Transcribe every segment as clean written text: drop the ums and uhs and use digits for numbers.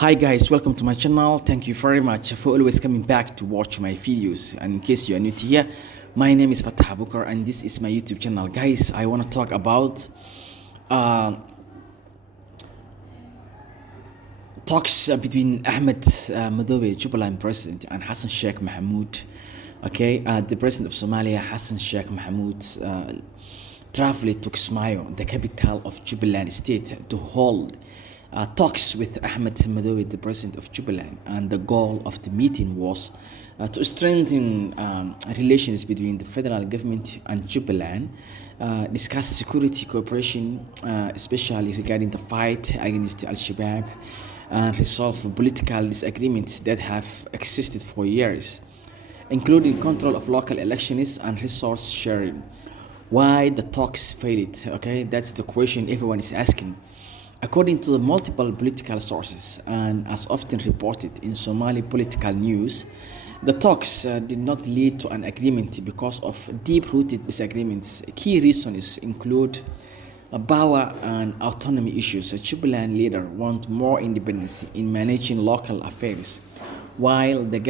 Hi guys, welcome to my channel. Thank you very much for always coming back to watch my videos. And in case you are new to here, my name is Fatah Bukar and this is my YouTube channel. Guys, I want to talk about talks between Ahmed Madobe, Jubbaland president, and Hassan Sheikh Mohamud. Okay, the president of Somalia, Hassan Sheikh Mohamud, traveled to Kismayo, the capital of Jubbaland state, to hold talks with Ahmed Madobe, the president of Jubbaland, and the goal of the meeting was to strengthen relations between the federal government and Jubbaland, discuss security cooperation, especially regarding the fight against Al-Shabaab, and resolve political disagreements that have existed for years, including control of local elections and resource sharing. Why the talks failed? Okay, that's the question everyone is asking. According to the multiple political sources, and as often reported in Somali political news, the talks did not lead to an agreement because of deep-rooted disagreements. Key reasons include power and autonomy issues. A Jubaland leader wants more independence in managing local affairs, while the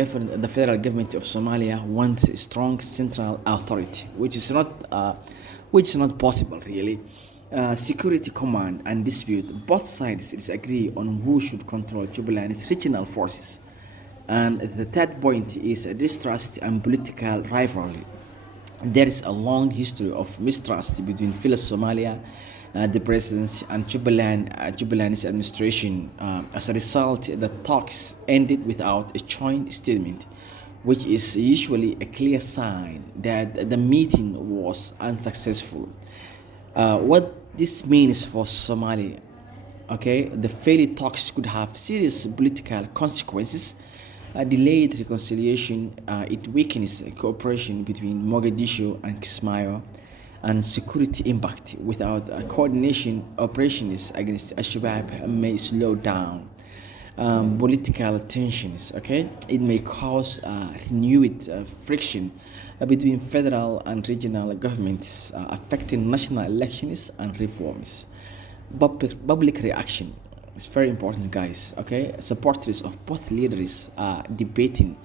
federal government of Somalia wants a strong central authority, which is not possible really. Security command and dispute. Both sides disagree on who should control Jubaland's regional forces. And the third point is distrust and political rivalry. There is a long history of mistrust between Phyllis Somalia, the president, and Jubaland's administration. As a result, the talks ended without a joint statement, which is usually a clear sign that the meeting was unsuccessful. What this means for Somalia, okay, the failed talks could have serious political consequences. Delayed reconciliation, it weakens cooperation between Mogadishu and Kismayo, and security impact without coordination. Operations against Al-Shabaab may slow down. Political tensions, okay, it may cause renewed friction between federal and regional governments, affecting national elections and reforms. Public reaction is very important, guys. Okay, supporters of both leaders are debating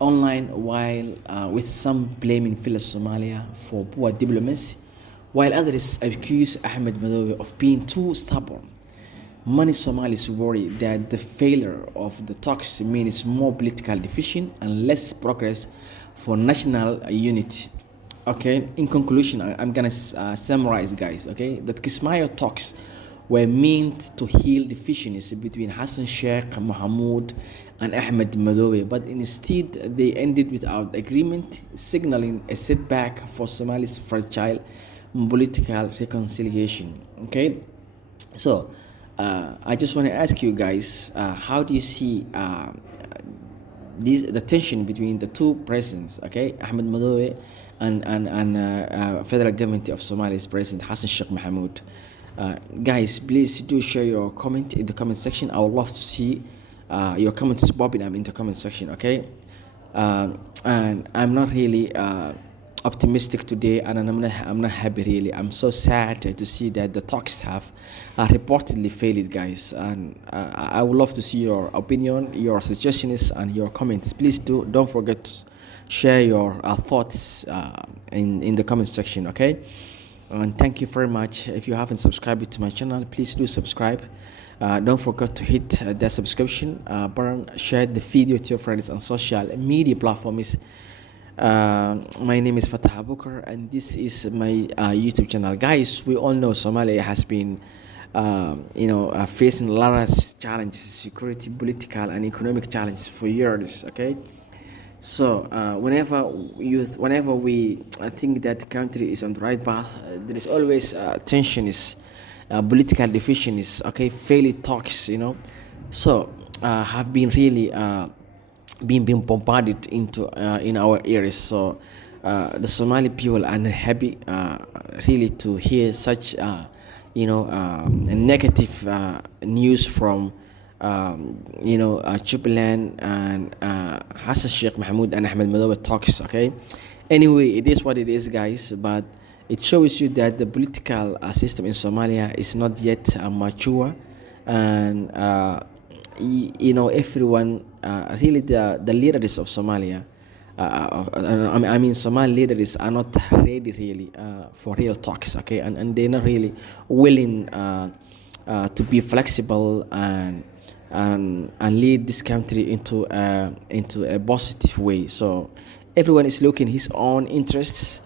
online, while with some blaming Phyllis Somalia for poor diplomacy, while others accuse Ahmed Madobe of being too stubborn. Many Somalis worry that the failure of the talks means more political division and less progress for national unity. Okay, in conclusion, I'm gonna summarize, guys. Okay, that Kismayo talks were meant to heal divisions between Hassan Sheikh Mohamud and Ahmed Madobe, but instead they ended without agreement, signaling a setback for Somali's fragile political reconciliation. Okay, so I just want to ask you guys, how do you see the tension between the two presidents, okay, Ahmed Madobe and federal government of Somalia's president Hassan Sheikh Mohamud? Guys, please do share your comment in the comment section. I would love to see your comments popping up in the comment section, okay? And I'm not really optimistic today, and I'm not happy really. I'm so sad to see that the talks have reportedly failed, guys. And I would love to see your opinion, your suggestions, and your comments. Please don't forget to share your thoughts in the comment section, okay? And thank you very much. If you haven't subscribed to my channel, please do subscribe. Don't forget to hit the subscription button. Share the video to your friends on social media platforms. My name is Fatah Bukar, and this is my YouTube channel. Guys, we all know Somalia has been facing a lot of challenges, security, political, and economic challenges for years, okay? So whenever we think that the country is on the right path, there is always tension, political divisions, okay, failed talks, so have been really being bombarded into in our areas. So the Somali people are not happy really to hear such negative news from Jubbaland and Hassan Sheikh Mohamud and Ahmed Madobe talks, okay? Anyway, it is what it is, guys, but it shows you that the political system in Somalia is not yet mature, and everyone, really the leaders of Somalia, I mean, Somali leaders are not ready really for real talks, okay, and they're not really willing to be flexible and lead this country into a positive way. So everyone is looking his own interests.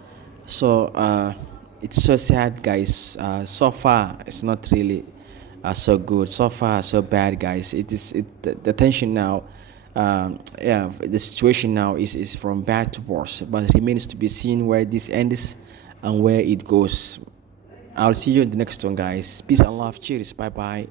So it's so sad, guys. So far, it's not really so good. So far, so bad, guys. The tension now. Yeah, the situation now is from bad to worse, but it remains to be seen where this ends and where it goes. I'll see you in the next one, guys. Peace and love. Cheers. Bye bye.